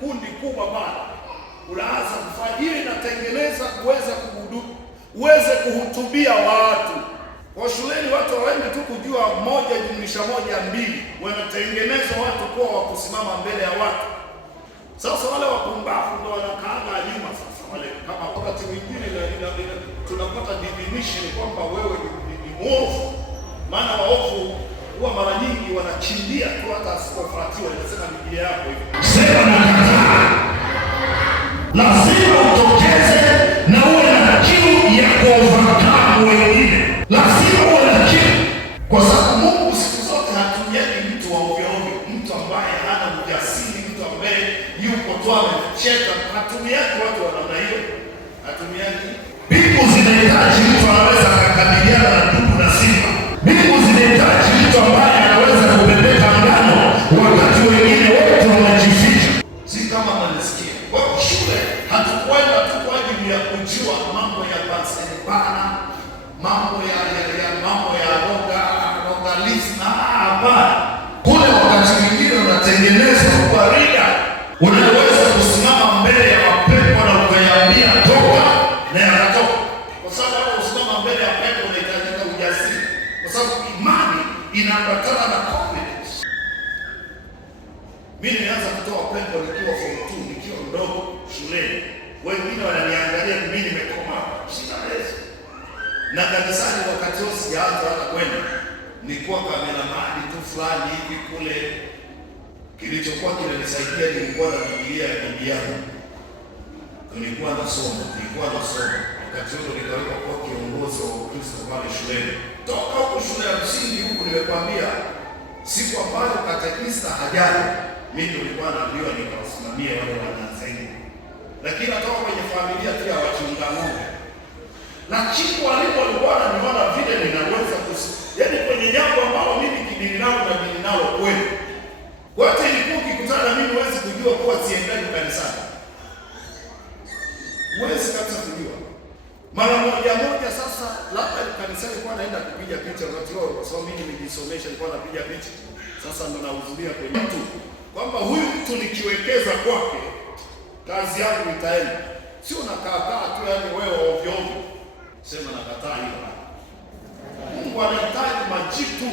kundi kubwa bado unaanza kufanya ili inatengeneza uweze kuhutubia watu. Kwa shuleni watu hawaendi tu kujua 1+1=2, wanatengeneza watu kuwa wa kusimama mbele ya watu. Sasa wale wapumbavu ndio wanakaanga nyuma. Sasa wale kama wakati mwingine tunapata definition kwamba wewe ni mwovu, maana waovu huwa mara nyingi wanakimbia tu hata asipofuatiwa. Inasema Biblia yako hivi, sema nakataa. Lazima utokeze na uwe na kiu ya kuovercome wengine. Lazima uwe na kiu, kwa sababu Mungu siku zote hatumiani mtu wa ovyo ovyo, mtu ambaye hana ujasiri, mtu ambaye yuko tu amecheka. Hatumiani watu wa namna hiyo, hatumiani. Mbingu zinahitaji mtu anaweza kukabiliana na dubu na simba. Mbingu zinahitaji mtu ambaye anaweza kubebeka ngano wakati wengine wote wanajificha. Si kama mnasikia. Kwa shule hatukwenda tu kwa ajili ya kujua mambo ya bana, mambo ya logalism. Hapana. Kule wakati mwingine unatengeneza barida, unaweza kusimama mbele ya mapepo na ukayaambia toka, na yanatoka. Kwa sababu usimama mbele ya pepo unahitajika ujasiri, kwa sababu imani inaambatana na confidence. Mimi nilianza kutoa pepo nikiwa form 2, nikiwa mdogo shuleni. Wengine wananiangalia mimi nimekomaa, sina lezi. Na kanisani wakati huo sijaanza hata kwenda, nilikuwa kameramani tu fulani hivi kule. Kilichokuwa kinanisaidia nilikuwa na Biblia ya bibi yangu. Nilikuwa nasoma. Wakati huo nikaweka kwa kiongozi wa Kristo pale shuleni. Toka huko shule ya msingi huko nimekwambia, siku ambayo katekista hajaja, mimi nilikuwa naambiwa nikawasimamie wale wanaanzaini. Lakini natoka kwenye familia pia wachunga ng'ombe. Lakini walimu walikuwa wananiona vile ninaweza yaani kwenye jambo ambalo mimi kidini nalo na dini nalo kweli. Wote ilikuwa ukikutana na mimi huwezi kujua kuwa siendani kanisani. Huwezi kabisa kujua. Mara moja sasa labda kanisani kwa naenda kupiga picha wakati huo, kwa sababu mimi nimejisomesha, nilikuwa napiga picha. Sasa ndo nahudhuria kwenye mtu kwamba huyu mtu nikiwekeza kwake kazi yangu itaenda. Sio unakaa tu yani wewe ovyo ovyo. Sema nakataa hiyo. Mungu anahitaji majitu.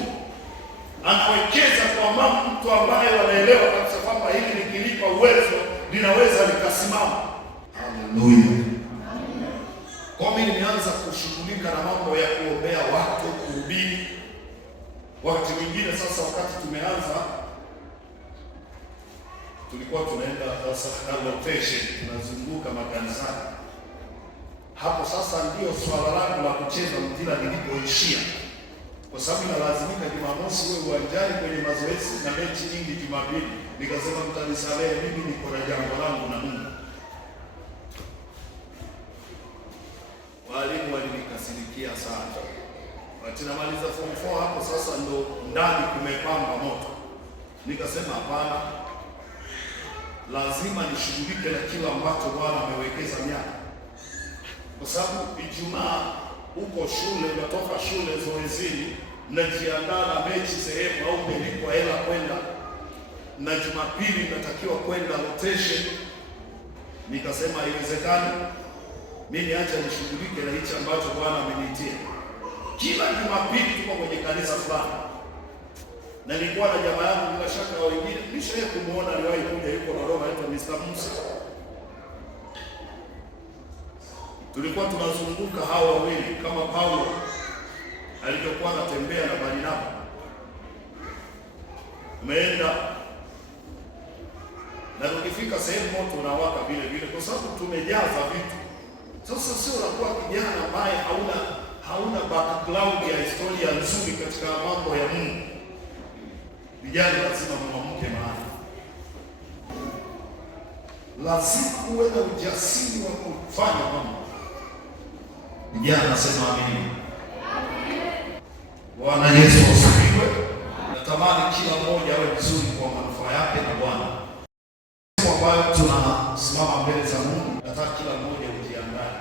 Anawekeza kwa mtu ambaye wanaelewa kabisa kwamba hili nikilipa uwezo linaweza likasimama. Haleluya. Kwa mimi nimeanza kushughulika na mambo ya kuombea watu, kuhubiri. Wakati mwingine sasa, wakati tumeanza, tulikuwa tunaenda sasa rotation, tunazunguka makanisani. Hapo sasa ndio swala langu la kucheza mpira lilipoishia. Kwa sababu inalazimika Jumamosi wewe uwanjani kwenye mazoezi na mechi nyingi Jumapili. Nikasema mtanisamehe, mimi niko na jambo langu na Mungu. Walimu walinikasirikia sana. Wakati namaliza form 4 hapo sasa ndo ndani kumepamba moto. Nikasema hapana. Lazima nishughulike na kila ambacho Bwana amewekeza miaka. Kwa sababu Ijumaa uko shule, unatoka shule zoezini, mnajiandaa na mechi sehemu au mmelipwa hela kwenda, na Jumapili natakiwa kwenda rotation. Nikasema haiwezekani. Mimi acha nishughulike na hicho ambacho Bwana amenitia. Kila Jumapili tuko kwenye kanisa fulani. Na nilikuwa na jamaa yangu bila shaka wengine nishaye kumuona, aliwahi kuja yuko na Roma anaitwa Mr. Musa. Tulikuwa tunazunguka hao wawili kama Paulo alivyokuwa anatembea na Barnaba. Tumeenda na tukifika sehemu moto unawaka vile vile, kwa sababu tumejaza vitu. Sasa sio unakuwa kijana ambaye hauna background ya historia nzuri katika mambo ya Mungu. Vijana lazima mwamke mahali. Lazima uwe na ujasiri wa kufanya mambo. Vijana nasema amini. Bwana Yesu asifiwe. Natamani kila mmoja awe vizuri kwa manufaa yake na Bwana. Kwa ambayo tunasimama mbele za Mungu.